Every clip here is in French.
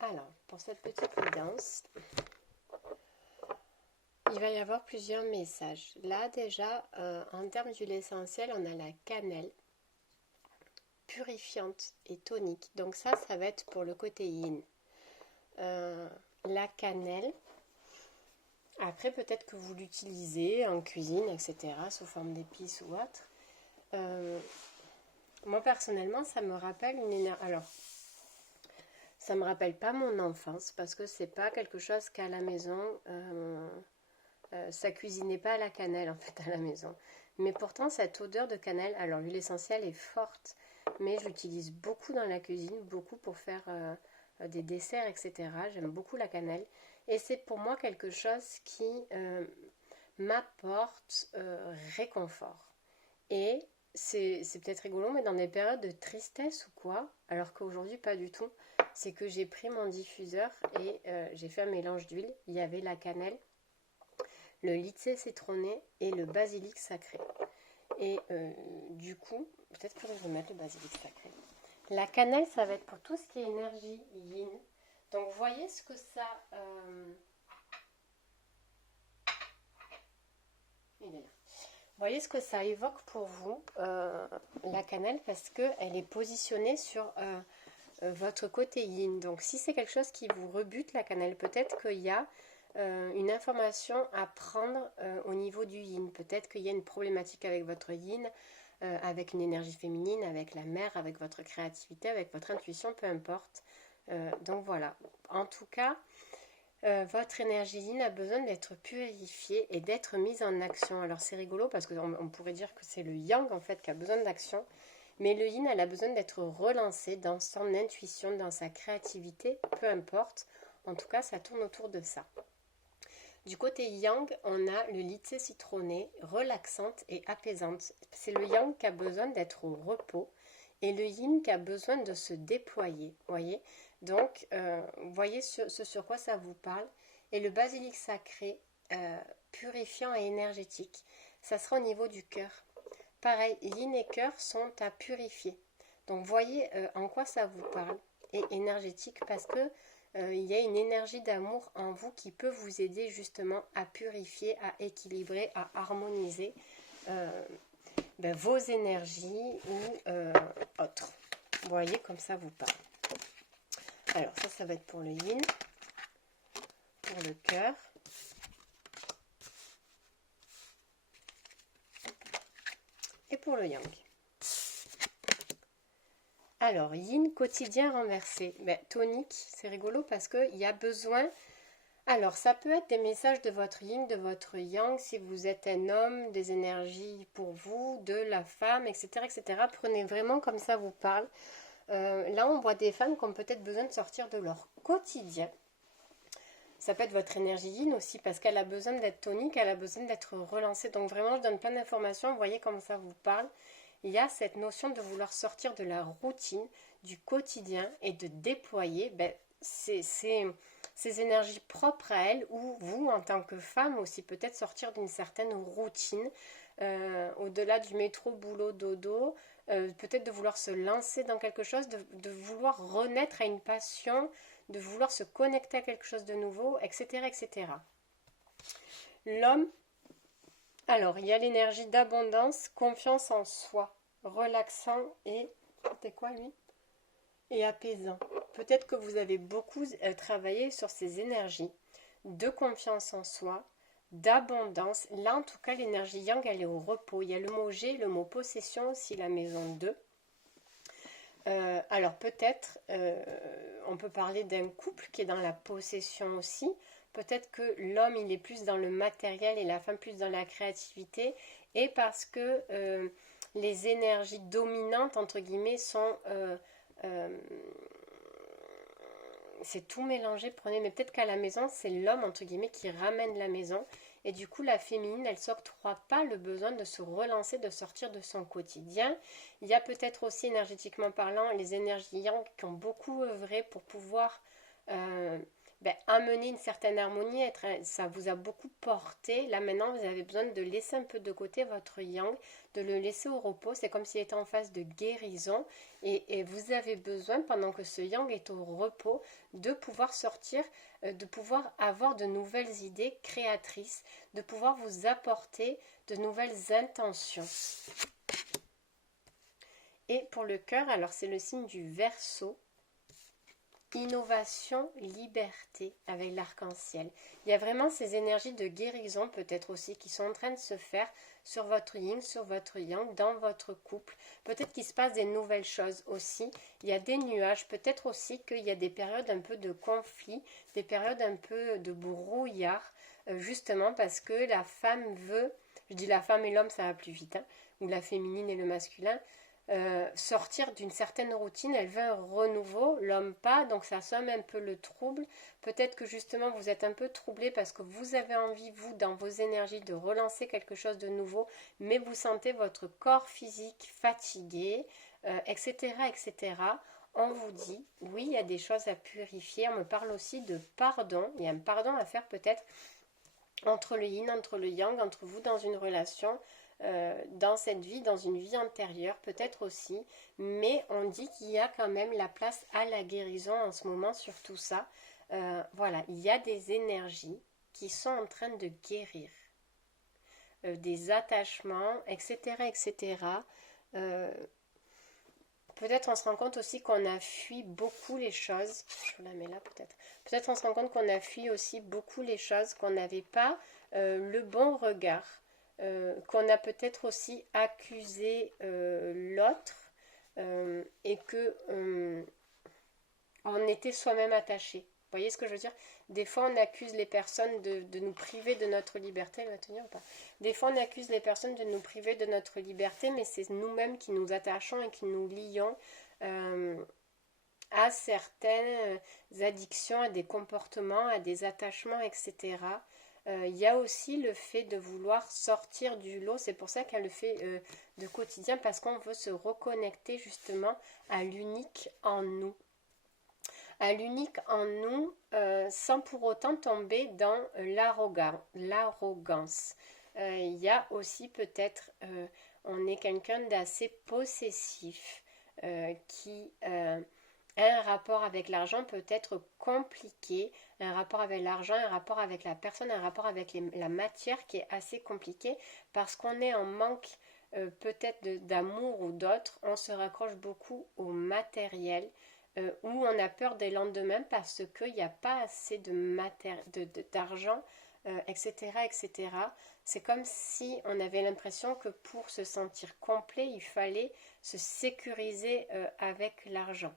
Alors, pour cette petite guidance, il va y avoir plusieurs messages. Là, déjà, en termes d'huile essentielle, on a la cannelle, purifiante et tonique. Donc ça va être pour le côté yin. La cannelle, après, peut-être que vous l'utilisez en cuisine, etc., sous forme d'épices ou autre. Moi, personnellement, ça me rappelle une énergie. Alors, ça me rappelle pas mon enfance parce que c'est pas quelque chose qu'à la maison, ça cuisinait pas à la cannelle en fait à la maison. Mais pourtant cette odeur de cannelle, alors l'huile essentielle est forte, mais je l'utilise beaucoup dans la cuisine, beaucoup pour faire des desserts, etc. J'aime beaucoup la cannelle et c'est pour moi quelque chose qui m'apporte réconfort. Et c'est peut-être rigolo, mais dans des périodes de tristesse ou quoi, alors qu'aujourd'hui pas du tout, c'est que j'ai pris mon diffuseur et j'ai fait un mélange d'huile. Il y avait la cannelle, le lycée citronné et le basilic sacré. Et du coup, peut-être que je vais mettre le basilic sacré. La cannelle, ça va être pour tout ce qui est énergie yin. Donc, voyez ce que ça... il est là. Voyez ce que ça évoque pour vous, la cannelle, parce qu'elle est positionnée sur votre côté yin. Donc si c'est quelque chose qui vous rebute, la cannelle, peut-être qu'il y a une information à prendre au niveau du yin. Peut-être qu'il y a une problématique avec votre yin, avec une énergie féminine, avec la mère, avec votre créativité, avec votre intuition, peu importe. Donc voilà. En tout cas, votre énergie yin a besoin d'être purifiée et d'être mise en action. Alors c'est rigolo parce qu'on pourrait dire que c'est le yang en fait qui a besoin d'action, mais le yin elle a besoin d'être relancé dans son intuition, dans sa créativité, peu importe. En tout cas, ça tourne autour de ça. Du côté yang, on a le lycée citronné, relaxante et apaisante. C'est le yang qui a besoin d'être au repos et le yin qui a besoin de se déployer. Voyez. Donc, voyez ce sur quoi ça vous parle. Et le basilic sacré, purifiant et énergétique, ça sera au niveau du cœur. Pareil, yin et cœur sont à purifier. Donc, voyez en quoi ça vous parle. Et énergétique parce que il y a une énergie d'amour en vous qui peut vous aider justement à purifier, à équilibrer, à harmoniser vos énergies ou autres. Vous voyez comme ça vous parle. Alors ça va être pour le yin, pour le cœur. Et pour le yang. Alors, yin quotidien renversé. Tonique, c'est rigolo parce qu'il y a besoin... Alors, ça peut être des messages de votre yin, de votre yang, si vous êtes un homme, des énergies pour vous, de la femme, etc. etc. Prenez vraiment comme ça vous parle. Là, on voit des femmes qui ont peut-être besoin de sortir de leur quotidien. Ça peut être votre énergie yin aussi, parce qu'elle a besoin d'être tonique, elle a besoin d'être relancée. Donc vraiment, je donne plein d'informations, vous voyez comme ça vous parle. Il y a cette notion de vouloir sortir de la routine, du quotidien et de déployer ces énergies propres à elle, ou vous, en tant que femme aussi, peut-être sortir d'une certaine routine, au-delà du métro, boulot, dodo, peut-être de vouloir se lancer dans quelque chose, de vouloir renaître à une passion, de vouloir se connecter à quelque chose de nouveau, etc. etc. L'homme, alors il y a l'énergie d'abondance, confiance en soi, relaxant et, c'était quoi lui? Et apaisant. Peut-être que vous avez beaucoup travaillé sur ces énergies de confiance en soi, d'abondance. Là, en tout cas, l'énergie yang, elle est au repos. Il y a le mot G, le mot possession aussi, la maison 2. Alors peut-être, on peut parler d'un couple qui est dans la possession aussi. Peut-être que l'homme, il est plus dans le matériel et la femme plus dans la créativité. Et parce que les énergies dominantes, entre guillemets, sont... c'est tout mélangé, prenez, mais peut-être qu'à la maison, c'est l'homme, entre guillemets, qui ramène la maison. Et du coup, la féminine, elle ne s'octroie pas le besoin de se relancer, de sortir de son quotidien. Il y a peut-être aussi, énergétiquement parlant, les énergies yang qui ont beaucoup œuvré pour pouvoir amener une certaine harmonie, ça vous a beaucoup porté. Là maintenant, vous avez besoin de laisser un peu de côté votre yang, de le laisser au repos. C'est comme s'il était en phase de guérison. Et vous avez besoin, pendant que ce yang est au repos, de pouvoir sortir, de pouvoir avoir de nouvelles idées créatrices, de pouvoir vous apporter de nouvelles intentions. Et pour le cœur, alors c'est le signe du Verseau. Innovation, liberté avec l'arc-en-ciel. Il y a vraiment ces énergies de guérison peut-être aussi qui sont en train de se faire sur votre yin, sur votre yang, dans votre couple. Peut-être qu'il se passe des nouvelles choses aussi. Il y a des nuages, peut-être aussi qu'il y a des périodes un peu de conflit, des périodes un peu de brouillard, justement parce que la femme veut, je dis la femme et l'homme ça va plus vite, hein, ou la féminine et le masculin, sortir d'une certaine routine, elle veut un renouveau, l'homme pas, donc ça somme un peu le trouble. Peut-être que justement vous êtes un peu troublé parce que vous avez envie, vous, dans vos énergies, de relancer quelque chose de nouveau, mais vous sentez votre corps physique fatigué, etc., etc. On vous dit, oui, il y a des choses à purifier. On me parle aussi de pardon. Il y a un pardon à faire peut-être entre le yin, entre le yang, entre vous dans une relation, dans cette vie, dans une vie antérieure peut-être aussi, mais on dit qu'il y a quand même la place à la guérison en ce moment sur tout ça. Voilà, il y a des énergies qui sont en train de guérir, des attachements, etc., etc. Peut-être on se rend compte aussi qu'on a fui beaucoup les choses. Je vous la mets là peut-être. Peut-être on se rend compte qu'on a fui aussi beaucoup les choses, qu'on n'avait pas le bon regard. Qu'on a peut-être aussi accusé l'autre et que on était soi-même attaché. Vous voyez ce que je veux dire? Des fois, on accuse les personnes de nous priver de notre liberté. Elle va tenir ou pas? Des fois, on accuse les personnes de nous priver de notre liberté, mais c'est nous-mêmes qui nous attachons et qui nous lions à certaines addictions, à des comportements, à des attachements, etc. Il y a aussi le fait de vouloir sortir du lot, c'est pour ça qu'elle le fait de quotidien, parce qu'on veut se reconnecter justement à l'unique en nous. À l'unique en nous, sans pour autant tomber dans l'arrogance. Il y a aussi peut-être, on est quelqu'un d'assez possessif, qui un rapport avec l'argent peut être compliqué, un rapport avec l'argent, un rapport avec la personne, un rapport avec la matière qui est assez compliqué parce qu'on est en manque peut-être d'amour ou d'autre, on se raccroche beaucoup au matériel ou on a peur des lendemains parce qu'il n'y a pas assez d'argent, etc., etc. C'est comme si on avait l'impression que pour se sentir complet, il fallait se sécuriser avec l'argent.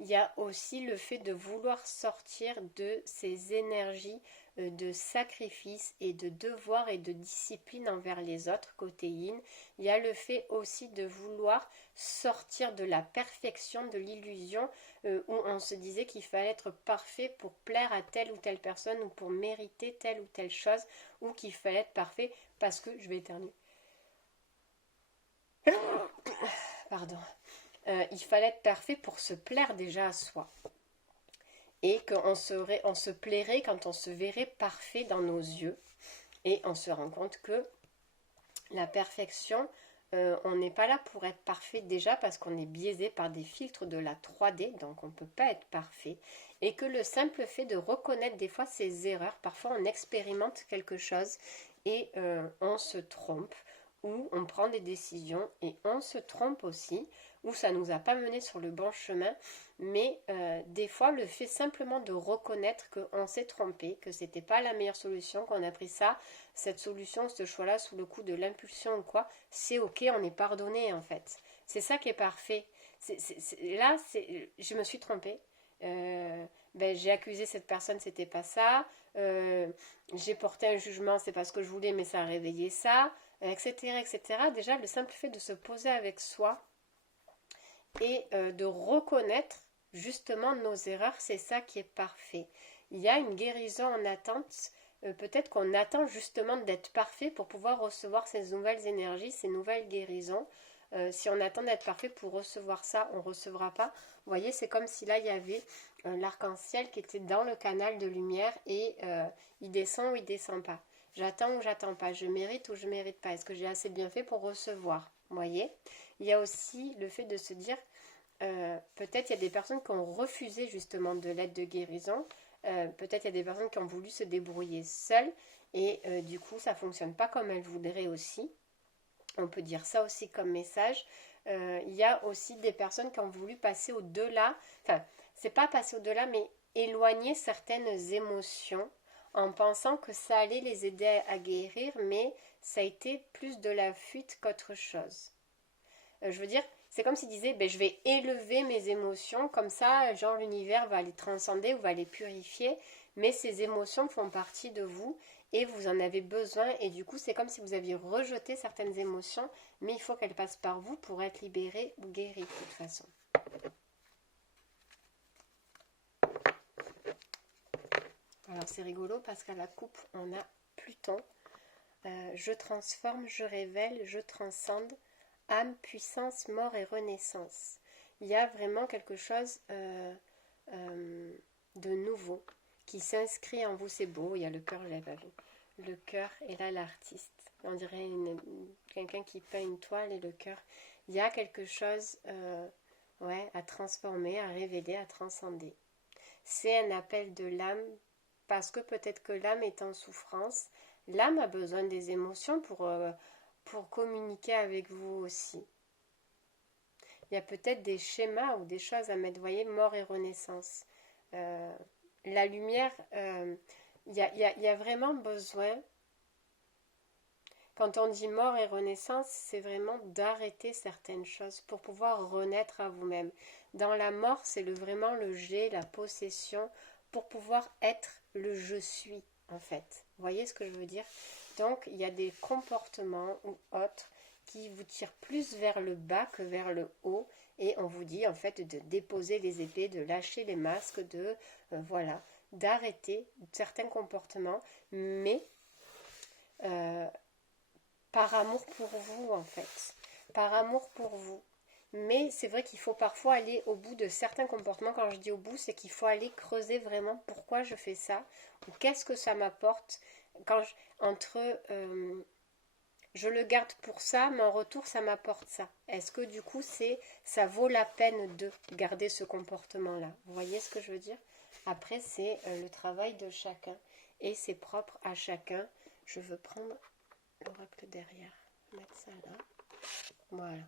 Il y a aussi le fait de vouloir sortir de ces énergies de sacrifice et de devoir et de discipline envers les autres, côté yin. Il y a le fait aussi de vouloir sortir de la perfection, de l'illusion où on se disait qu'il fallait être parfait pour plaire à telle ou telle personne ou pour mériter telle ou telle chose, ou qu'il fallait être parfait parce que, je vais éternuer, pardon, il fallait être parfait pour se plaire déjà à soi. Et qu'on se plairait quand on se verrait parfait dans nos yeux. Et on se rend compte que la perfection, on n'est pas là pour être parfait déjà parce qu'on est biaisé par des filtres de la 3D, donc on ne peut pas être parfait. Et que le simple fait de reconnaître des fois ses erreurs, parfois on expérimente quelque chose et on se trompe, ou on prend des décisions et on se trompe aussi, ou ça ne nous a pas mené sur le bon chemin, mais des fois le fait simplement de reconnaître qu'on s'est trompé, que c'était pas la meilleure solution, qu'on a pris cette solution, ce choix-là sous le coup de l'impulsion ou quoi, c'est ok, on est pardonné en fait. C'est ça qui est parfait. Là, je me suis trompée. J'ai accusé cette personne, c'était pas ça. J'ai porté un jugement, c'est pas ce que je voulais, mais ça a réveillé ça, etc., etc. Déjà, le simple fait de se poser avec soi et de reconnaître justement nos erreurs, c'est ça qui est parfait. Il y a une guérison en attente. Peut-être qu'on attend justement d'être parfait pour pouvoir recevoir ces nouvelles énergies, ces nouvelles guérisons. Si on attend d'être parfait pour recevoir ça, on ne recevra pas. Vous voyez, c'est comme si là, il y avait l'arc-en-ciel qui était dans le canal de lumière et il descend ou il descend pas. J'attends ou j'attends pas. Je mérite ou je mérite pas. Est-ce que j'ai assez bien fait pour recevoir? Vous voyez? Il y a aussi le fait de se dire, peut-être il y a des personnes qui ont refusé justement de l'aide de guérison. Peut-être il y a des personnes qui ont voulu se débrouiller seules et du coup ça ne fonctionne pas comme elles voudraient aussi. On peut dire ça aussi comme message. Il y a aussi des personnes qui ont voulu passer au-delà. Enfin, c'est pas passer au-delà, mais éloigner certaines émotions en pensant que ça allait les aider à guérir, mais ça a été plus de la fuite qu'autre chose. Je veux dire, c'est comme s'ils disaient, ben, je vais élever mes émotions, comme ça, genre l'univers va les transcender ou va les purifier, mais ces émotions font partie de vous et vous en avez besoin, et du coup, c'est comme si vous aviez rejeté certaines émotions, mais il faut qu'elles passent par vous pour être libérées ou guéries de toute façon. Alors c'est rigolo parce qu'à la coupe, on a Pluton. Je transforme, je révèle, je transcende. Âme, puissance, mort et renaissance. Il y a vraiment quelque chose de nouveau qui s'inscrit en vous. C'est beau, il y a le cœur, je l'avais pas vu. Le cœur et là l'artiste. On dirait quelqu'un qui peint une toile et le cœur. Il y a quelque chose à transformer, à révéler, à transcender. C'est un appel de l'âme parce que peut-être que l'âme est en souffrance. L'âme a besoin des émotions pour communiquer avec vous aussi. Il y a peut-être des schémas ou des choses à mettre, vous voyez, mort et renaissance. La lumière, il y a vraiment besoin, quand on dit mort et renaissance, c'est vraiment d'arrêter certaines choses pour pouvoir renaître à vous-même. Dans la mort, c'est vraiment le j'ai, la possession, pour pouvoir être le je suis, en fait. Vous voyez ce que je veux dire? Donc, il y a des comportements ou autres qui vous tirent plus vers le bas que vers le haut. Et on vous dit, en fait, de déposer les épées, de lâcher les masques, d'arrêter certains comportements, mais par amour pour vous, en fait. Par amour pour vous. Mais c'est vrai qu'il faut parfois aller au bout de certains comportements. Quand je dis au bout, c'est qu'il faut aller creuser vraiment pourquoi je fais ça, ou qu'est-ce que ça m'apporte. Je le garde pour ça, mais en retour, ça m'apporte ça. Est-ce que du coup, ça vaut la peine de garder ce comportement-là? Vous voyez ce que je veux dire? Après, c'est le travail de chacun. Et c'est propre à chacun. Je veux prendre l'oracle derrière. Mettre ça là. Voilà.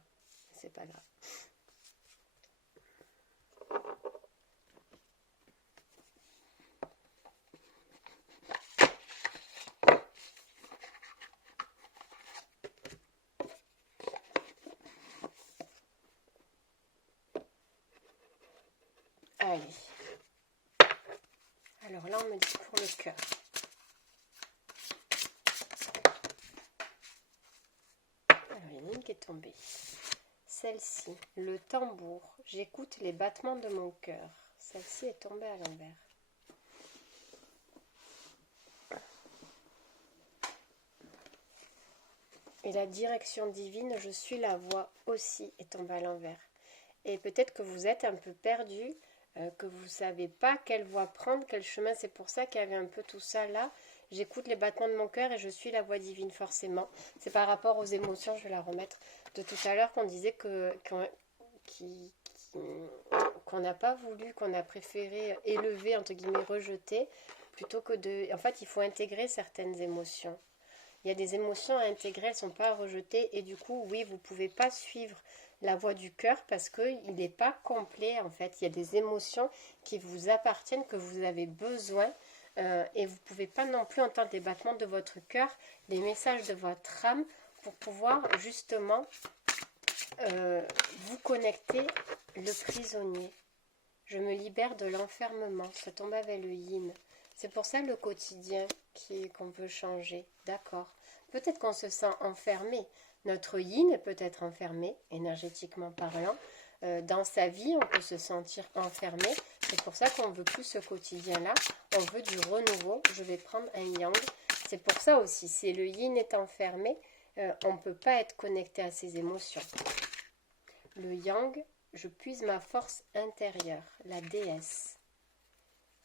C'est pas grave. Allez. Alors là, on me dit pour le cœur. Alors, il y en a une qui est tombée. Celle-ci, le tambour. J'écoute les battements de mon cœur. Celle-ci est tombée à l'envers. Et la direction divine, je suis la voix aussi, est tombée à l'envers. Et peut-être que vous êtes un peu perdu, que vous ne savez pas quelle voie prendre, quel chemin. C'est pour ça qu'il y avait un peu tout ça là. J'écoute les battements de mon cœur et je suis la voix divine forcément. C'est par rapport aux émotions, je vais la remettre de tout à l'heure, qu'on disait qu'on n'a pas voulu, qu'on a préféré élever, entre guillemets, rejeter, plutôt que de... En fait, il faut intégrer certaines émotions. Il y a des émotions à intégrer, elles ne sont pas à rejeter, et du coup, oui, vous ne pouvez pas suivre la voix du cœur parce qu'il n'est pas complet, en fait. Il y a des émotions qui vous appartiennent, que vous avez besoin, et vous ne pouvez pas non plus entendre les battements de votre cœur, les messages de votre âme, pour pouvoir justement vous connecter le prisonnier. Je me libère de l'enfermement. Ça tombe avec le yin. C'est pour ça le quotidien qu'on veut changer. D'accord. Peut-être qu'on se sent enfermé. Notre yin peut être enfermé, énergétiquement parlant. Dans sa vie, on peut se sentir enfermé. C'est pour ça qu'on ne veut plus ce quotidien-là. On veut du renouveau. Je vais prendre un yang. C'est pour ça aussi. Si le yin est enfermé, on ne peut pas être connecté à ses émotions. Le yang, je puise ma force intérieure, la déesse.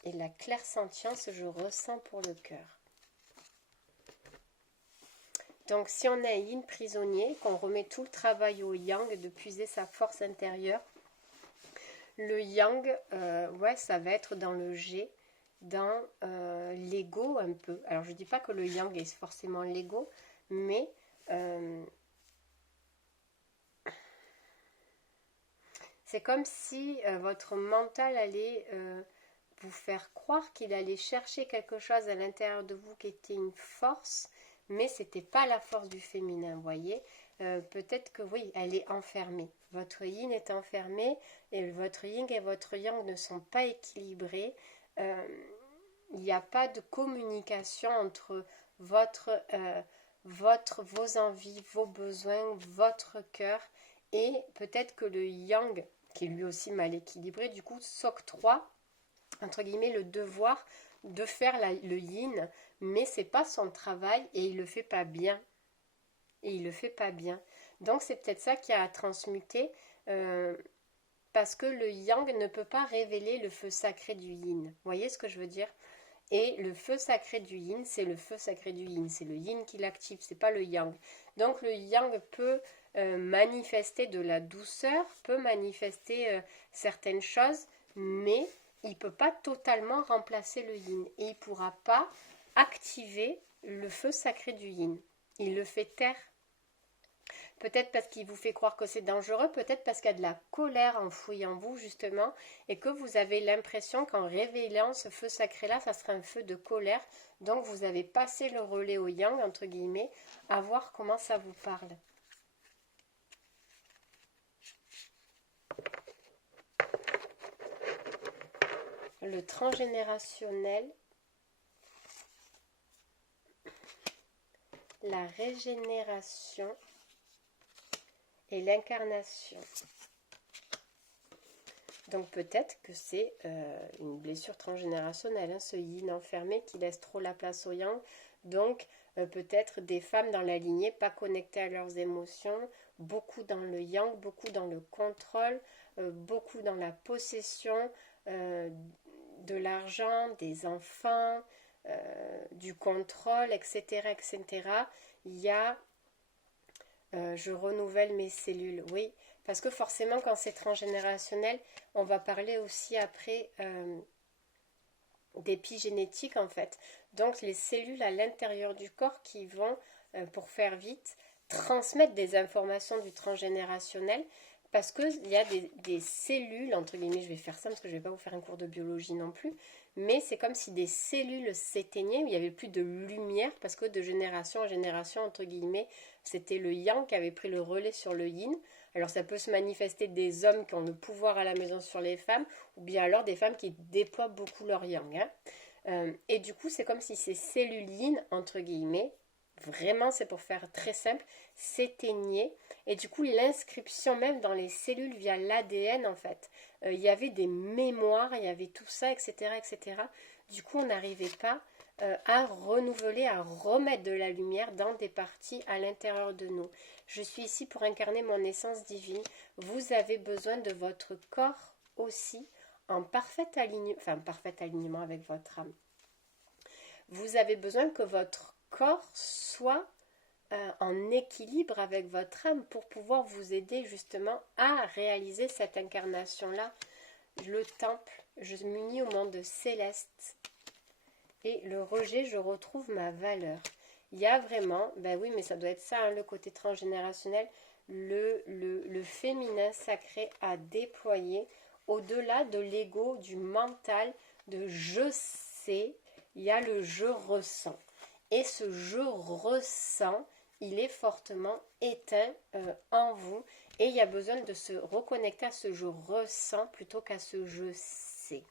Et la clairsentience, je ressens pour le cœur. Donc si on a un yin prisonnier, qu'on remet tout le travail au yang, de puiser sa force intérieure, le yang, ouais, ça va être dans le G, dans l'ego un peu. Alors je ne dis pas que le yang est forcément l'ego, mais c'est comme si votre mental allait vous faire croire qu'il allait chercher quelque chose à l'intérieur de vous qui était une force, mais ce n'était pas la force du féminin, vous voyez. Peut-être que oui, elle est enfermée. Votre yin est enfermé et votre yin et votre yang ne sont pas équilibrés. Il n'y a pas de communication entre vos envies, vos besoins, votre cœur et peut-être que le yang, qui est lui aussi mal équilibré, du coup s'octroie entre guillemets le devoir de faire le yin, mais c'est pas son travail et il le fait pas bien. Donc c'est peut-être ça qui a à transmuter parce que le yang ne peut pas révéler le feu sacré du yin. Vous voyez ce que je veux dire? Et le feu sacré du yin, c'est le feu sacré du yin. C'est le yin qui l'active, c'est pas le yang. Donc le yang peut manifester de la douceur, peut manifester certaines choses, mais il ne peut pas totalement remplacer le yin. Et il ne pourra pas activer le feu sacré du yin. Il le fait taire. Peut-être parce qu'il vous fait croire que c'est dangereux, peut-être parce qu'il y a de la colère enfouie en vous justement, et que vous avez l'impression qu'en révélant ce feu sacré-là, ça sera un feu de colère. Donc vous avez passé le relais au yang, entre guillemets, à voir comment ça vous parle. Le transgénérationnel, la régénération et l'incarnation. Donc peut-être que c'est une blessure transgénérationnelle, hein, ce yin enfermé qui laisse trop la place au yang. Donc peut-être des femmes dans la lignée pas connectées à leurs émotions, beaucoup dans le yang, beaucoup dans le contrôle, beaucoup dans la possession de l'argent, des enfants, du contrôle, etc., etc. Il y a je renouvelle mes cellules, oui, parce que forcément quand c'est transgénérationnel, on va parler aussi après d'épigénétique en fait. Donc les cellules à l'intérieur du corps qui vont, pour faire vite, transmettre des informations du transgénérationnel parce qu'il y a des cellules, entre guillemets, je vais faire ça parce que je ne vais pas vous faire un cours de biologie non plus, mais c'est comme si des cellules s'éteignaient, il n'y avait plus de lumière parce que de génération en génération, entre guillemets, c'était le yang qui avait pris le relais sur le yin. Alors ça peut se manifester des hommes qui ont le pouvoir à la maison sur les femmes, ou bien alors des femmes qui déploient beaucoup leur yang. Hein. Et du coup, c'est comme si ces cellules yin, entre guillemets, vraiment c'est pour faire très simple, s'éteignaient. Et du coup, l'inscription même dans les cellules via l'ADN, en fait, il y avait des mémoires, il y avait tout ça, etc. etc. Du coup, on n'arrivait pas à renouveler, à remettre de la lumière dans des parties à l'intérieur de nous. Je suis ici pour incarner mon essence divine. Vous avez besoin de votre corps aussi en parfait alignement avec votre âme. Vous avez besoin que votre corps soit en équilibre avec votre âme pour pouvoir vous aider justement à réaliser cette incarnation-là. Le temple, je m'unis au monde céleste. Et le rejet, je retrouve ma valeur. Il y a vraiment, ben oui, mais ça doit être ça, hein, le côté transgénérationnel, le féminin sacré à déployer au-delà de l'ego, du mental, de je sais, il y a le je ressens. Et ce je ressens, il est fortement éteint en vous et il y a besoin de se reconnecter à ce je ressens plutôt qu'à ce je sais.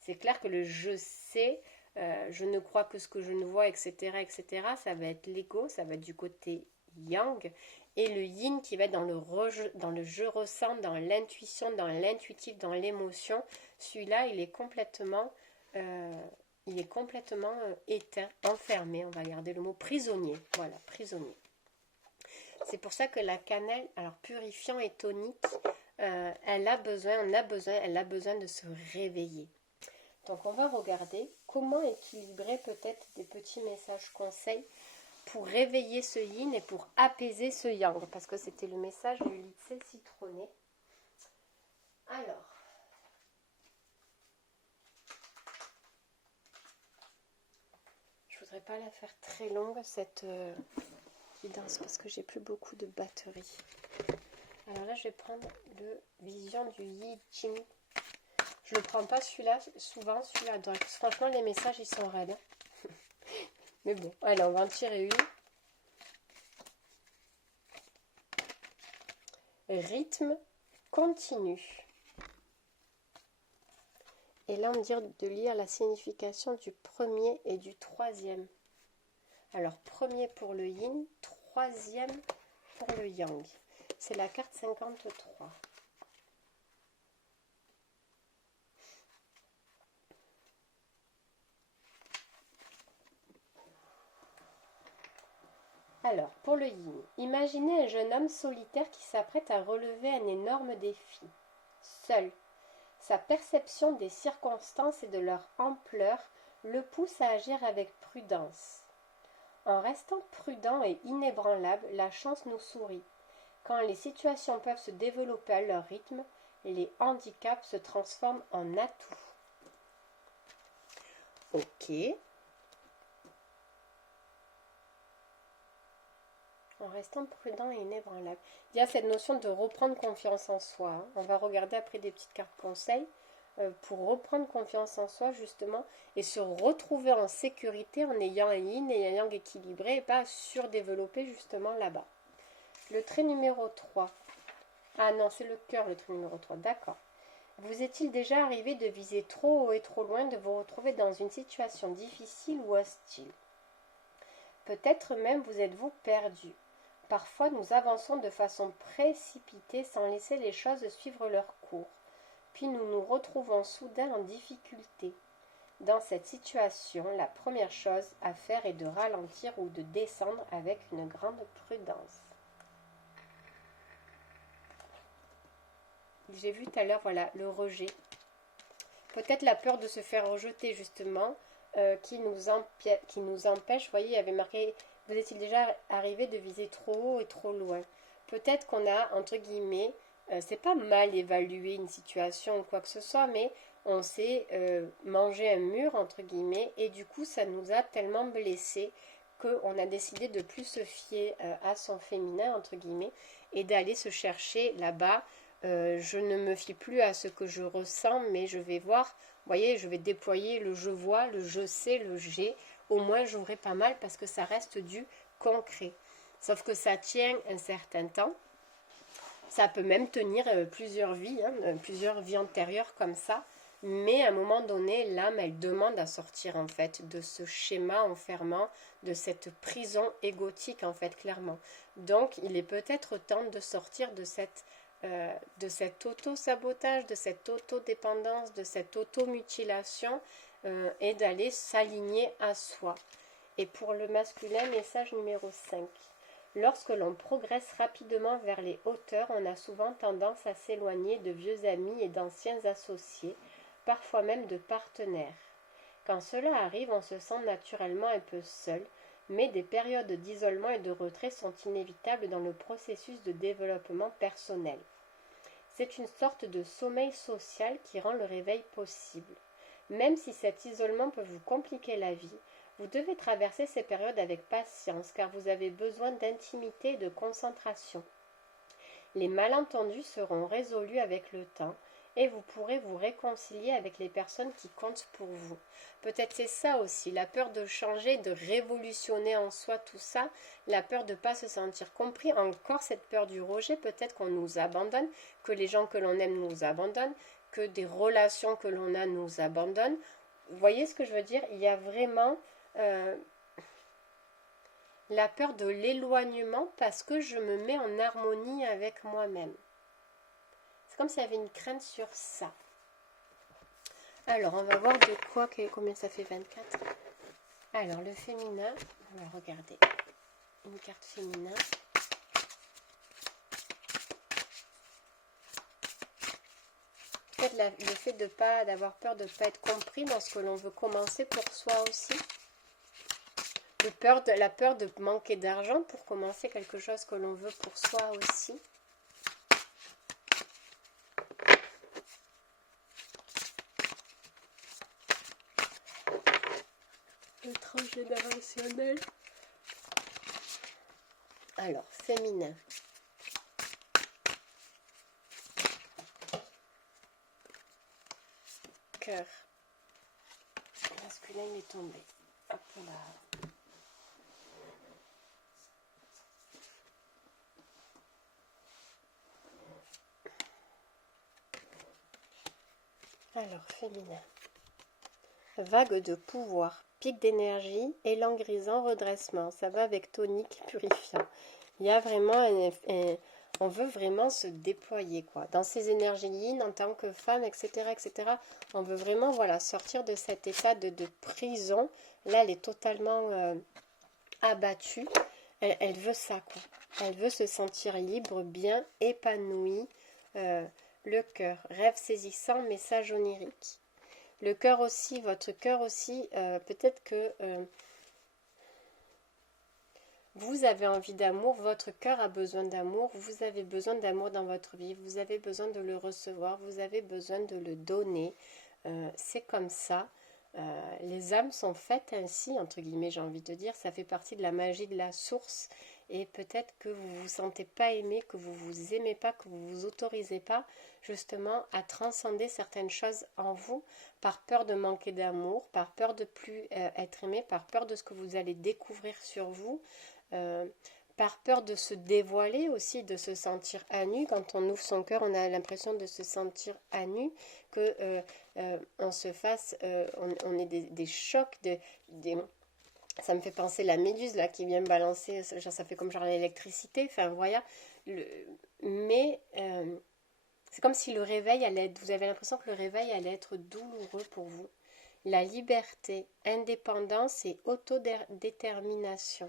C'est clair que le je sais, je ne crois que ce que je ne vois, etc., etc., ça va être l'ego, ça va être du côté yang, et le yin qui va être dans le je ressens, dans l'intuition, dans l'intuitif, dans l'émotion. Celui-là, il est complètement éteint, enfermé, on va garder le mot prisonnier, voilà, prisonnier. C'est pour ça que la cannelle, alors purifiant et tonique, elle a besoin de se réveiller. Donc on va regarder comment équilibrer peut-être des petits messages conseils pour réveiller ce yin et pour apaiser ce yang, parce que c'était le message du lycée citronné. Alors, je voudrais pas la faire très longue cette guidance parce que j'ai plus beaucoup de batterie. Alors là, je vais prendre le Vision du Yi Ching. Je ne prends pas celui-là, souvent celui-là. Donc franchement, les messages, ils sont raides. Mais bon, allez, on va en tirer une. Rythme continu. Et là, on me dit de lire la signification du premier et du troisième. Alors, premier pour le yin, troisième pour le yang. C'est la carte 53. Alors, pour le yin, imaginez un jeune homme solitaire qui s'apprête à relever un énorme défi. Seul. Sa perception des circonstances et de leur ampleur le pousse à agir avec prudence. En restant prudent et inébranlable, la chance nous sourit. Quand les situations peuvent se développer à leur rythme, les handicaps se transforment en atouts. Ok. En restant prudent et inébranlable. Il y a cette notion de reprendre confiance en soi. Hein. On va regarder après des petites cartes conseils pour reprendre confiance en soi justement et se retrouver en sécurité en ayant un yin et un yang équilibré et pas surdéveloppé justement là-bas. Le trait numéro 3. Ah non, c'est le cœur le trait numéro 3. D'accord. Vous est-il déjà arrivé de viser trop haut et trop loin, de vous retrouver dans une situation difficile ou hostile? Peut-être même vous êtes-vous perdu. Parfois, nous avançons de façon précipitée sans laisser les choses suivre leur cours. Puis nous nous retrouvons soudain en difficulté. Dans cette situation, la première chose à faire est de ralentir ou de descendre avec une grande prudence. J'ai vu tout à l'heure, voilà, le rejet. Peut-être la peur de se faire rejeter, justement, qui nous empêche. Vous voyez, il y avait marqué... Vous est-il déjà arrivé de viser trop haut et trop loin? Peut-être qu'on a, entre guillemets, c'est pas mal évaluer une situation ou quoi que ce soit, mais on s'est mangé un mur, entre guillemets, et du coup, ça nous a tellement blessés qu'on a décidé de plus se fier à son féminin, entre guillemets, et d'aller se chercher là-bas. Je ne me fie plus à ce que je ressens, mais je vais voir, vous voyez, je vais déployer le je vois, le je sais, le j'ai. Au moins j'aurai pas mal parce que ça reste du concret. Sauf que ça tient un certain temps. Ça peut même tenir plusieurs vies, plusieurs vies antérieures comme ça. Mais à un moment donné, l'âme, elle demande à sortir en fait de ce schéma enfermant, de cette prison égotique en fait, clairement. Donc il est peut-être temps de sortir de cet auto-sabotage, de cette auto-dépendance, de cette auto-mutilation et d'aller s'aligner à soi. Et pour le masculin, message numéro 5. Lorsque l'on progresse rapidement vers les hauteurs, on a souvent tendance à s'éloigner de vieux amis et d'anciens associés, parfois même de partenaires. Quand cela arrive, on se sent naturellement un peu seul, mais des périodes d'isolement et de retrait sont inévitables dans le processus de développement personnel. C'est une sorte de sommeil social qui rend le réveil possible. Même si cet isolement peut vous compliquer la vie, vous devez traverser ces périodes avec patience car vous avez besoin d'intimité et de concentration. Les malentendus seront résolus avec le temps et vous pourrez vous réconcilier avec les personnes qui comptent pour vous. Peut-être c'est ça aussi, la peur de changer, de révolutionner en soi tout ça, la peur de ne pas se sentir compris, encore cette peur du rejet, peut-être qu'on nous abandonne, que les gens que l'on aime nous abandonnent, que des relations que l'on a nous abandonnent. Vous voyez ce que je veux dire? Il y a vraiment la peur de l'éloignement parce que je me mets en harmonie avec moi-même. C'est comme s'il y avait une crainte sur ça. Alors, on va voir de quoi, combien ça fait 24. Alors, le féminin, on va regarder. Une carte féminin. le fait d'avoir peur de ne pas être compris dans ce que l'on veut commencer pour soi aussi. La peur de manquer d'argent pour commencer quelque chose que l'on veut pour soi aussi. Le transgénérationnel. Alors, féminin. Cœur. Masculin, il est tombé. Hop là. Alors, féminin. Vague de pouvoir, pic d'énergie, élan grisant, redressement. Ça va avec tonique purifiant. Il y a vraiment on veut vraiment se déployer, quoi. Dans ces énergies yin, en tant que femme, etc., etc., on veut vraiment, voilà, sortir de cet état de prison. Là, elle est totalement abattue. Elle veut ça, quoi. Elle veut se sentir libre, bien, épanouie. Le cœur, rêve saisissant, message onirique. Le cœur aussi, votre cœur aussi, peut-être que vous avez envie d'amour, votre cœur a besoin d'amour, vous avez besoin d'amour dans votre vie, vous avez besoin de le recevoir, vous avez besoin de le donner. C'est comme ça. Les âmes sont faites ainsi, entre guillemets, j'ai envie de dire. Ça fait partie de la magie de la source. Et peut-être que vous ne vous sentez pas aimé, que vous ne vous aimez pas, que vous ne vous autorisez pas justement à transcender certaines choses en vous par peur de manquer d'amour, par peur de plus être aimé, par peur de ce que vous allez découvrir sur vous, par peur de se dévoiler aussi, de se sentir à nu. Quand on ouvre son cœur, on a l'impression de se sentir à nu, que on se fasse, on ait des chocs, ça me fait penser la méduse là qui vient me balancer, ça fait comme genre l'électricité, enfin voilà. Mais c'est comme si le réveil allait être, vous avez l'impression que le réveil allait être douloureux pour vous. La liberté, indépendance et autodétermination.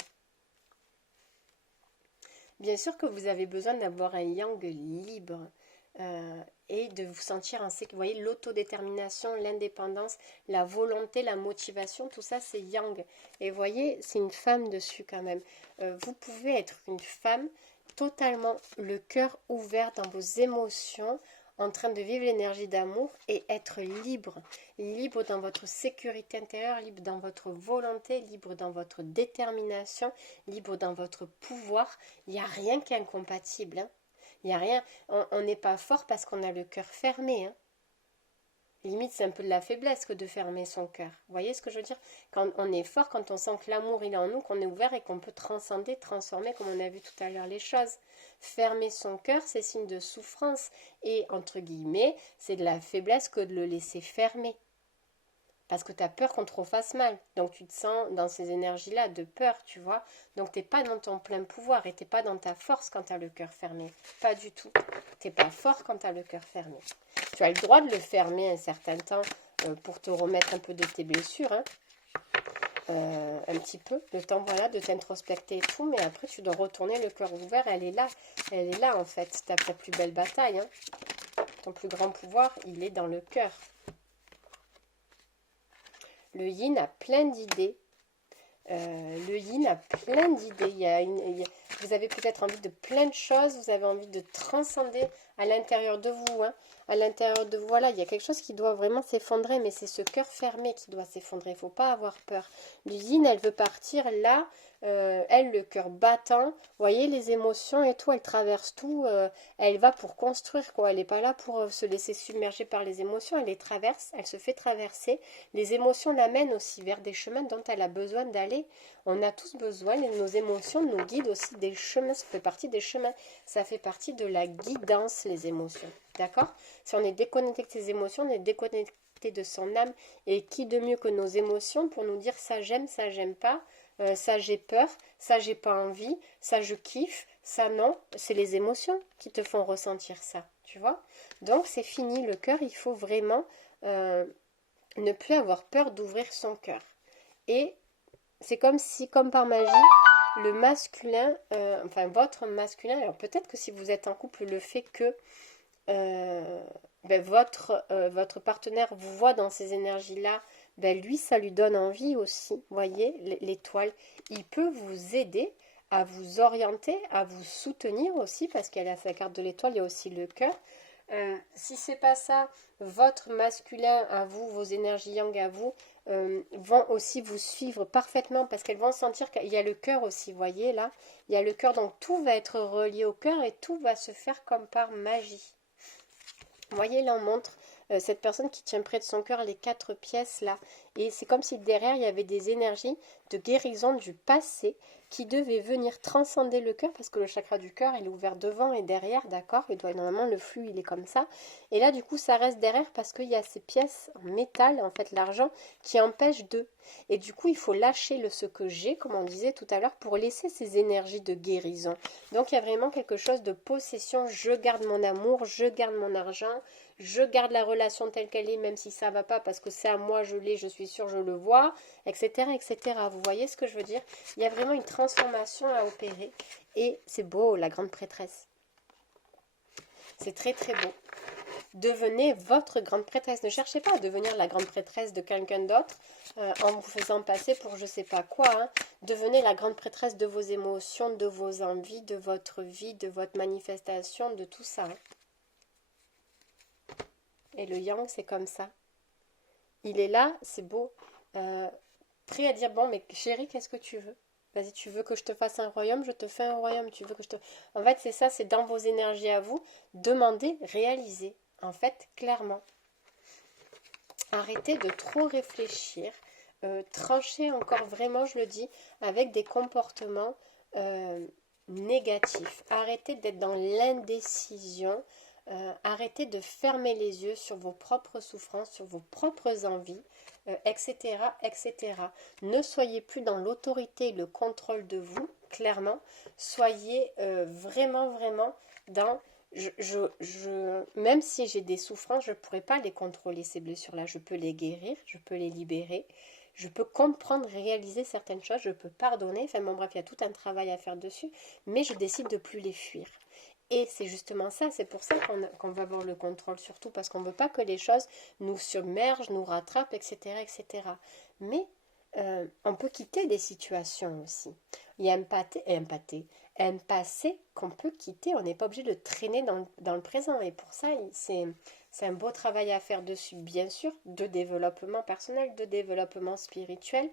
Bien sûr que vous avez besoin d'avoir un yang libre et de vous sentir en sécurité. Vous voyez, l'autodétermination, l'indépendance, la volonté, la motivation, tout ça c'est yang. Et vous voyez, c'est une femme dessus quand même. Vous pouvez être une femme totalement le cœur ouvert dans vos émotions, en train de vivre l'énergie d'amour et être libre. Libre dans votre sécurité intérieure, libre dans votre volonté, libre dans votre détermination, libre dans votre pouvoir. Il n'y a rien qui est incompatible. Hein. Il n'y a rien. On n'est pas fort parce qu'on a le cœur fermé. Hein. Limite, c'est un peu de la faiblesse que de fermer son cœur. Vous voyez ce que je veux dire? Quand on est fort, quand on sent que l'amour il est en nous, qu'on est ouvert et qu'on peut transcender, transformer, comme on a vu tout à l'heure les choses. Fermer son cœur, c'est signe de souffrance. Et, entre guillemets, c'est de la faiblesse que de le laisser fermer. Parce que tu as peur qu'on te refasse mal. Donc tu te sens dans ces énergies-là de peur, tu vois. Donc tu n'es pas dans ton plein pouvoir et tu n'es pas dans ta force quand tu as le cœur fermé. Pas du tout. Tu n'es pas fort quand tu as le cœur fermé. Tu as le droit de le fermer un certain temps pour te remettre un peu de tes blessures. Hein. Un petit peu. Le temps, voilà, de t'introspecter et tout. Mais après, tu dois retourner le cœur ouvert. Elle est là. Elle est là, en fait. C'est ta plus belle bataille. Hein. Ton plus grand pouvoir, il est dans le cœur. Le yin a plein d'idées. Le yin a plein d'idées. Vous avez peut-être envie de plein de choses. Vous avez envie de transcender à l'intérieur de vous. Hein. À l'intérieur de vous, voilà, il y a quelque chose qui doit vraiment s'effondrer. Mais c'est ce cœur fermé qui doit s'effondrer. Il ne faut pas avoir peur. Le yin, elle veut partir là. Elle, le cœur battant. Vous voyez, les émotions et tout, elle traverse tout. Elle va pour construire, quoi. Elle n'est pas là pour se laisser submerger par les émotions. Elle les traverse. Elle se fait traverser. Les émotions l'amènent aussi vers des chemins dont elle a besoin d'aller. On a tous besoin, nos émotions nous guident aussi des chemins, ça fait partie des chemins, ça fait partie de la guidance, les émotions, d'accord? Si on est déconnecté de ses émotions, on est déconnecté de son âme, et qui de mieux que nos émotions pour nous dire ça j'aime pas, ça j'ai peur, ça j'ai pas envie, ça je kiffe, ça non, c'est les émotions qui te font ressentir ça, tu vois? Donc c'est fini, le cœur, il faut vraiment ne plus avoir peur d'ouvrir son cœur. Et c'est comme si, comme par magie, le masculin, enfin votre masculin, alors peut-être que si vous êtes en couple, le fait que ben, votre partenaire vous voit dans ces énergies-là, ben, lui, ça lui donne envie aussi. Vous voyez, l'étoile, il peut vous aider à vous orienter, à vous soutenir aussi, parce qu'il y a sa carte de l'étoile, il y a aussi le cœur. Si c'est pas ça, votre masculin à vous, vos énergies yang à vous, vont aussi vous suivre parfaitement parce qu'elles vont sentir qu'il y a le cœur aussi, vous voyez là, il y a le cœur, donc tout va être relié au cœur et tout va se faire comme par magie. Vous voyez, là, on montre cette personne qui tient près de son cœur les 4 pièces, là. Et c'est comme si derrière, il y avait des énergies de guérison du passé qui devaient venir transcender le cœur, parce que le chakra du cœur, il est ouvert devant et derrière, d'accord. Il doit, normalement, le flux, il est comme ça. Et là, du coup, ça reste derrière parce qu'il y a ces pièces en métal, en fait, l'argent, qui empêchent d'eux. Et du coup, il faut lâcher ce que j'ai, comme on disait tout à l'heure, pour laisser ces énergies de guérison. Donc, il y a vraiment quelque chose de possession. Je garde mon amour, je garde mon argent, je garde la relation telle qu'elle est, même si ça ne va pas, parce que c'est à moi, je l'ai, je suis sûre, je le vois, etc., etc. Vous voyez ce que je veux dire? Il y a vraiment une transformation à opérer. Et c'est beau, la grande prêtresse. C'est très, très beau. Devenez votre grande prêtresse. Ne cherchez pas à devenir la grande prêtresse de quelqu'un d'autre en vous faisant passer pour je sais pas quoi. Hein. Devenez la grande prêtresse de vos émotions, de vos envies, de votre vie, de votre manifestation, de tout ça. Hein. Et le yang, c'est comme ça. Il est là, c'est beau. Prêt à dire, bon, mais chérie, qu'est-ce que tu veux? Vas-y, tu veux que je te fasse un royaume, je te fais un royaume. Tu veux que je te... En fait, c'est ça, c'est dans vos énergies à vous. Demandez, réalisez. En fait, clairement. Arrêtez de trop réfléchir. Tranchez encore vraiment, je le dis, avec des comportements négatifs. Arrêtez d'être dans l'indécision. Arrêtez de fermer les yeux sur vos propres souffrances, sur vos propres envies, etc., etc. Ne soyez plus dans l'autorité et le contrôle de vous, clairement. Soyez vraiment, vraiment dans... même si j'ai des souffrances, je ne pourrais pas les contrôler, ces blessures-là. Je peux les guérir, je peux les libérer, je peux comprendre, réaliser certaines choses, je peux pardonner. Enfin bon, bref, il y a tout un travail à faire dessus, mais je décide de plus les fuir. Et c'est justement ça, c'est pour ça qu'on va avoir le contrôle, surtout parce qu'on ne veut pas que les choses nous submergent, nous rattrapent, etc. etc. Mais on peut quitter des situations aussi. Il y a un passé qu'on peut quitter, on n'est pas obligé de traîner dans le présent. Et pour ça, c'est un beau travail à faire dessus, bien sûr, de développement personnel, de développement spirituel.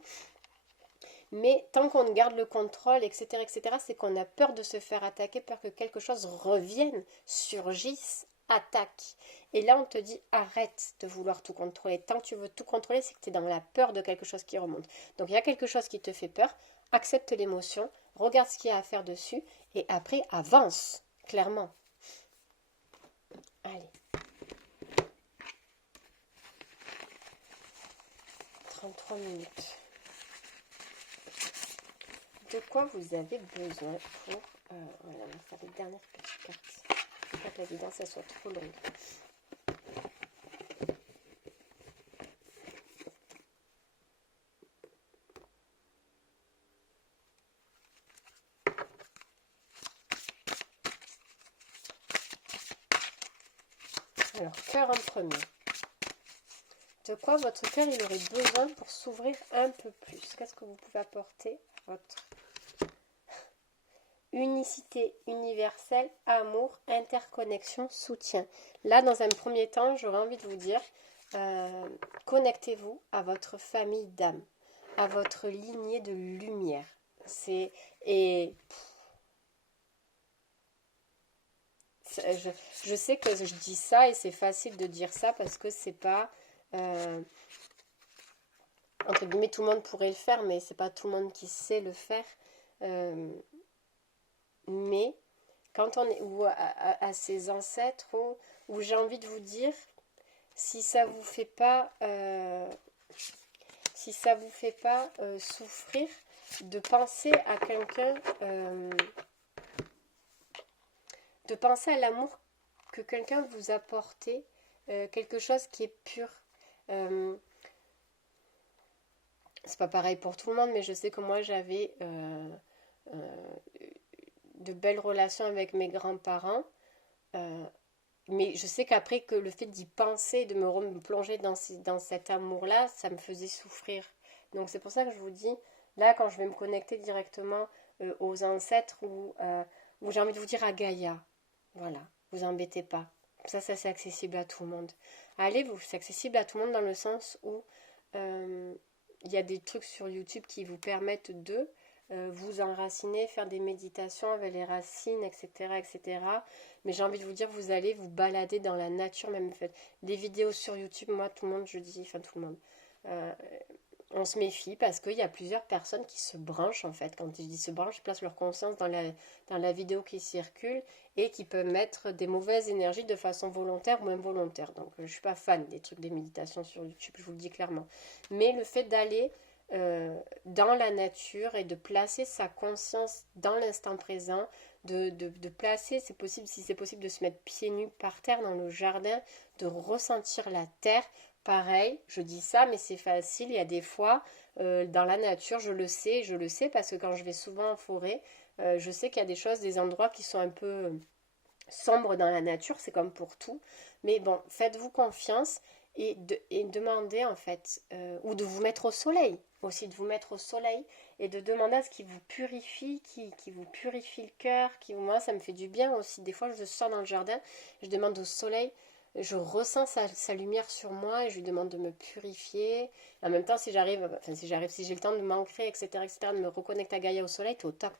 Mais tant qu'on garde le contrôle, etc., etc., c'est qu'on a peur de se faire attaquer, peur que quelque chose revienne, surgisse, attaque. Et là, on te dit, arrête de vouloir tout contrôler. Tant que tu veux tout contrôler, c'est que tu es dans la peur de quelque chose qui remonte. Donc, il y a quelque chose qui te fait peur, accepte l'émotion, regarde ce qu'il y a à faire dessus, et après, avance, clairement. Allez. 33 minutes. De quoi vous avez besoin pour... voilà, on va faire les dernières petites cartes. Il ne faut pas que la guidance elle soit trop longue. Alors, cœur en premier. De quoi votre cœur il aurait besoin pour s'ouvrir un peu plus? Qu'est-ce que vous pouvez apporter à votre unicité universelle, amour, interconnexion, soutien? Là, dans un premier temps, j'aurais envie de vous dire, connectez-vous à votre famille d'âme, à votre lignée de lumière. Je sais que je dis ça et c'est facile de dire ça parce que c'est pas... entre guillemets, tout le monde pourrait le faire, mais c'est pas tout le monde qui sait le faire. Mais quand on est ou à ses ancêtres, où j'ai envie de vous dire, si ça vous fait pas, souffrir, de penser à quelqu'un, de penser à l'amour que quelqu'un vous a apporté, quelque chose qui est pur. C'est pas pareil pour tout le monde, mais je sais que moi j'avais de belles relations avec mes grands-parents. mais je sais qu'après que le fait d'y penser, de me plonger dans cet amour-là, ça me faisait souffrir. Donc c'est pour ça que je vous dis, là quand je vais me connecter directement aux ancêtres ou j'ai envie de vous dire à Gaïa, voilà, vous embêtez pas. Ça c'est accessible à tout le monde. Allez, c'est accessible à tout le monde dans le sens où euh, il y a des trucs sur YouTube qui vous permettent de vous enraciner, faire des méditations avec les racines, etc., etc. Mais j'ai envie de vous dire, vous allez vous balader dans la nature, même faites des vidéos sur YouTube. Moi, tout le monde, je dis, enfin tout le monde, euh, on se méfie parce qu'il y a plusieurs personnes qui se branchent en fait. Quand je dis se branchent, ils placent leur conscience dans la vidéo qui circule et qui peuvent mettre des mauvaises énergies de façon volontaire ou involontaire. Donc je ne suis pas fan des trucs des méditations sur YouTube, je vous le dis clairement. Mais le fait d'aller dans la nature et de placer sa conscience dans l'instant présent, de placer, c'est possible, si c'est possible, de se mettre pieds nus par terre dans le jardin, de ressentir la terre. Pareil, je dis ça, mais c'est facile. Il y a des fois, dans la nature, je le sais parce que quand je vais souvent en forêt, je sais qu'il y a des choses, des endroits qui sont un peu sombres dans la nature, c'est comme pour tout. Mais bon, faites-vous confiance et demandez en fait, ou de vous mettre au soleil, aussi de vous mettre au soleil et de demander à ce qui vous purifie, qui vous purifie le cœur, moi ça me fait du bien aussi. Des fois je sors dans le jardin, je demande au soleil, je ressens sa lumière sur moi et je lui demande de me purifier. En même temps, si j'ai le temps de m'ancrer, etc., de me reconnecter à Gaïa au soleil, t'es au top.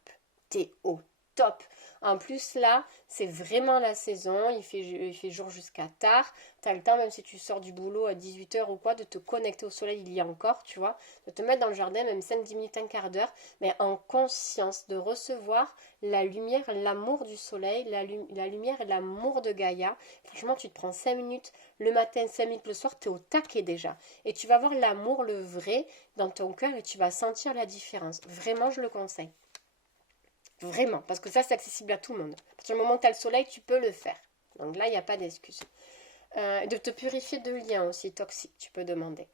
T'es au top. En plus, là, c'est vraiment la saison. Il fait jour jusqu'à tard. T'as le temps, même si tu sors du boulot à 18 h ou quoi, de te connecter au soleil, il y a encore, tu vois. De te mettre dans le jardin, même 5-10 minutes, un quart d'heure, mais en conscience de recevoir la lumière, l'amour du soleil, la lumière et l'amour de Gaïa. Franchement, tu te prends 5 minutes le matin, 5 minutes le soir, tu es au taquet déjà. Et tu vas voir l'amour, le vrai, dans ton cœur et tu vas sentir la différence. Vraiment, je le conseille. Vraiment, parce que ça, c'est accessible à tout le monde. À partir du moment où tu as le soleil, tu peux le faire. Donc là, il n'y a pas d'excuse. De te purifier de liens aussi toxiques, tu peux demander.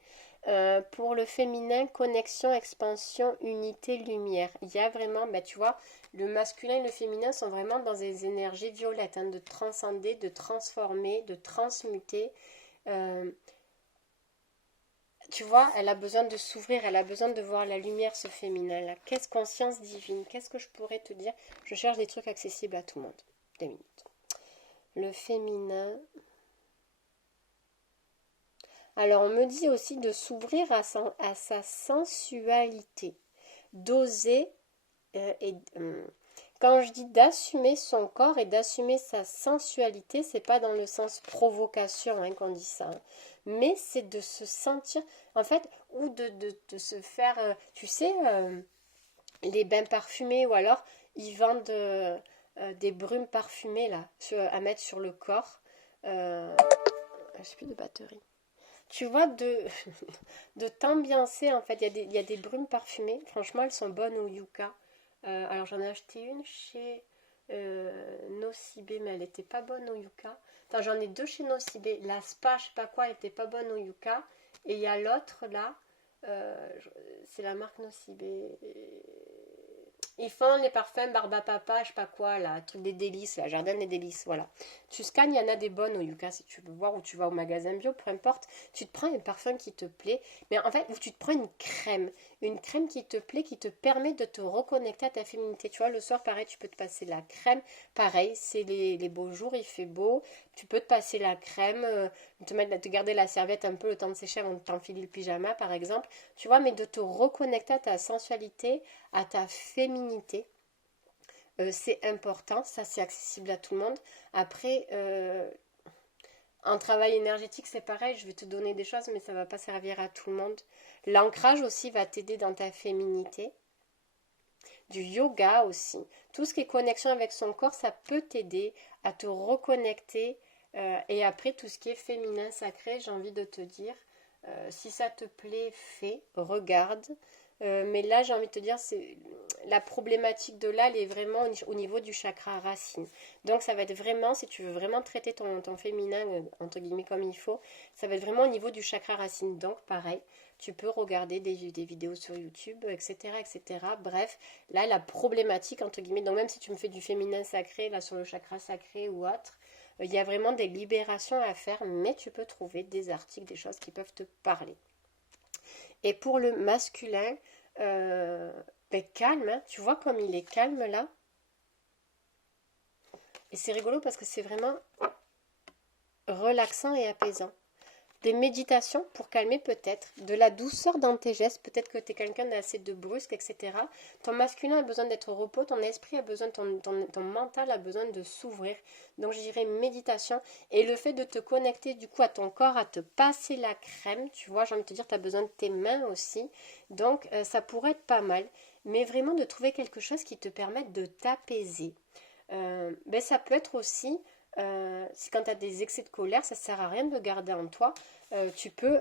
Pour le féminin, connexion, expansion, unité, lumière. Il y a vraiment, ben, tu vois, le masculin et le féminin sont vraiment dans des énergies violettes, hein, de transcender, de transformer, de transmuter. Euh, Tu vois, elle a besoin de s'ouvrir, elle a besoin de voir la lumière, ce féminin-là. Qu'est-ce conscience divine? Qu'est-ce que je pourrais te dire? Je cherche des trucs accessibles à tout le monde. 2 minutes. Le féminin. Alors, on me dit aussi de s'ouvrir à sa sensualité, d'oser quand je dis d'assumer son corps et d'assumer sa sensualité, c'est pas dans le sens provocation hein, qu'on dit ça, hein. Mais c'est de se sentir, en fait, ou de se faire, tu sais, les bains parfumés, ou alors ils vendent des brumes parfumées là, à mettre sur le corps. Je sais plus de batterie. Tu vois, de t'ambiancer en fait. Il y a des brumes parfumées. Franchement, elles sont bonnes au yucca. Alors j'en ai acheté une chez Nocibé, mais elle n'était pas bonne au yucca. Attends, j'en ai deux chez Nocibé. La Spa, je sais pas quoi, elle n'était pas bonne au yucca. Et il y a l'autre là, c'est la marque Nocibé. Ils font les parfums Barba Papa, je sais pas quoi, là, truc des délices, la jardin des délices, voilà. Tu scannes, il y en a des bonnes au Yuka si tu veux voir, ou tu vas au magasin bio, peu importe. Tu te prends un parfum qui te plaît, mais en fait, tu te prends une crème qui te plaît, qui te permet de te reconnecter à ta féminité. Tu vois, le soir, pareil, tu peux te passer la crème. Pareil, c'est les beaux jours, il fait beau. Tu peux te passer la crème, te garder la serviette un peu le temps de sécher avant de t'enfiler le pyjama, par exemple. Tu vois, mais de te reconnecter à ta sensualité, à ta féminité. C'est important, ça c'est accessible à tout le monde. Après, en travail énergétique, c'est pareil, je vais te donner des choses, mais ça ne va pas servir à tout le monde. L'ancrage aussi va t'aider dans ta féminité. Du yoga aussi. Tout ce qui est connexion avec son corps, ça peut t'aider à te reconnecter. Et après, tout ce qui est féminin sacré, j'ai envie de te dire, si ça te plaît, fais, regarde. Mais là, j'ai envie de te dire, c'est la problématique de là, elle est vraiment au niveau du chakra racine. Donc, ça va être vraiment, si tu veux vraiment traiter ton féminin, entre guillemets, comme il faut, ça va être vraiment au niveau du chakra racine. Donc, pareil, tu peux regarder des vidéos sur YouTube, etc., etc. Bref, là, la problématique, entre guillemets, donc même si tu me fais du féminin sacré, là, sur le chakra sacré ou autre, Il y a vraiment des libérations à faire, mais tu peux trouver des articles, des choses qui peuvent te parler. Et pour le masculin, calme, hein. Tu vois comme il est calme là. Et c'est rigolo parce que c'est vraiment relaxant et apaisant. Des méditations pour calmer peut-être, de la douceur dans tes gestes, peut-être que tu es quelqu'un d'assez de brusque, etc. Ton masculin a besoin d'être au repos, ton esprit a besoin, ton mental a besoin de s'ouvrir. Donc je dirais méditation et le fait de te connecter du coup à ton corps, à te passer la crème, tu vois, j'ai envie de te dire, tu as besoin de tes mains aussi. Donc ça pourrait être pas mal, mais vraiment de trouver quelque chose qui te permette de t'apaiser. Ça peut être aussi, si quand tu as des excès de colère, ça ne sert à rien de le garder en toi. Tu peux...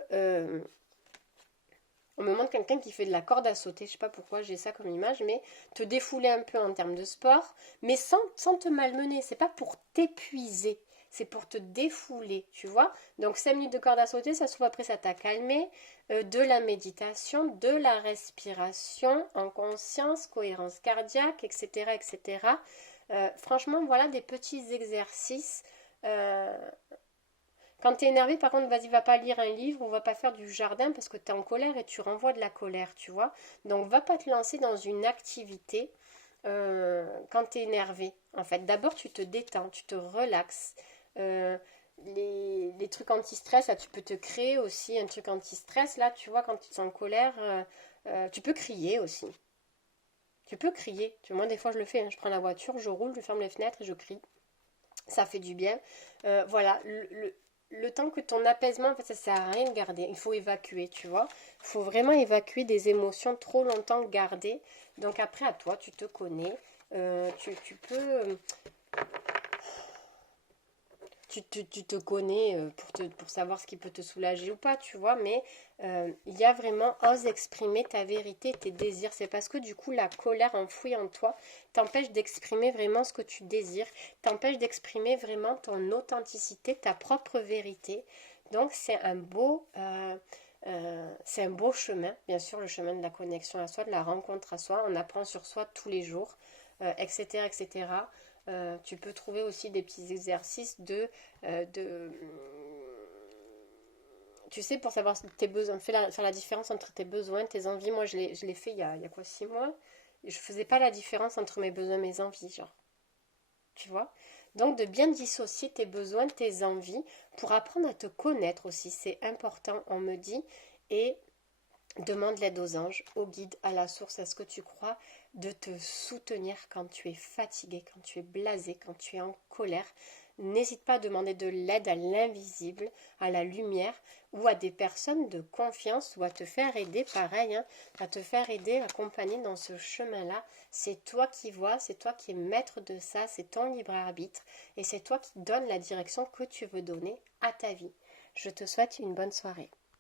on me montre quelqu'un qui fait de la corde à sauter, je sais pas pourquoi j'ai ça comme image, mais te défouler un peu en termes de sport, mais sans te malmener. C'est pas pour t'épuiser, c'est pour te défouler, tu vois. Donc 5 minutes de corde à sauter, ça se trouve après ça t'a calmé. De la méditation, de la respiration en conscience, cohérence cardiaque, etc. etc. Franchement, voilà des petits exercices. Quand tu es énervé, par contre, vas-y, va pas lire un livre ou va pas faire du jardin parce que tu es en colère et tu renvoies de la colère, tu vois. Donc, va pas te lancer dans une activité quand tu es énervé. En fait, d'abord, tu te détends, tu te relaxes. Les trucs anti-stress, là, tu peux te créer aussi un truc anti-stress. Là, tu vois, quand tu te sens en colère, tu peux crier aussi. Tu peux crier. Moi, des fois, je le fais, hein. Je prends la voiture, je roule, je ferme les fenêtres et je crie. Ça fait du bien. Voilà, le temps que ton apaisement, en fait, ça sert à rien de garder. Il faut évacuer, tu vois. Il faut vraiment évacuer des émotions trop longtemps gardées. Donc après, à toi, tu te connais. Tu peux... Tu te connais pour savoir ce qui peut te soulager ou pas, tu vois, mais il y a vraiment, ose exprimer ta vérité, tes désirs. C'est parce que du coup, la colère enfouie en toi t'empêche d'exprimer vraiment ce que tu désires, t'empêche d'exprimer vraiment ton authenticité, ta propre vérité. Donc, c'est un beau chemin, bien sûr, le chemin de la connexion à soi, de la rencontre à soi. On apprend sur soi tous les jours, etc., etc. Tu peux trouver aussi des petits exercices tu sais, pour savoir tes besoins, faire la différence entre tes besoins, tes envies. Moi, je l'ai fait il y a quoi, 6 mois. Je faisais pas la différence entre mes besoins et mes envies, genre. Tu vois? Donc, de bien dissocier tes besoins, tes envies, pour apprendre à te connaître aussi. C'est important, on me dit. Et demande l'aide aux anges, aux guides, à la source, à ce que tu crois, de te soutenir quand tu es fatigué, quand tu es blasé, quand tu es en colère. N'hésite pas à demander de l'aide à l'invisible, à la lumière ou à des personnes de confiance ou à te faire aider, pareil, hein, à te faire aider, accompagner dans ce chemin-là. C'est toi qui vois, c'est toi qui es maître de ça, c'est ton libre arbitre et c'est toi qui donnes la direction que tu veux donner à ta vie. Je te souhaite une bonne soirée.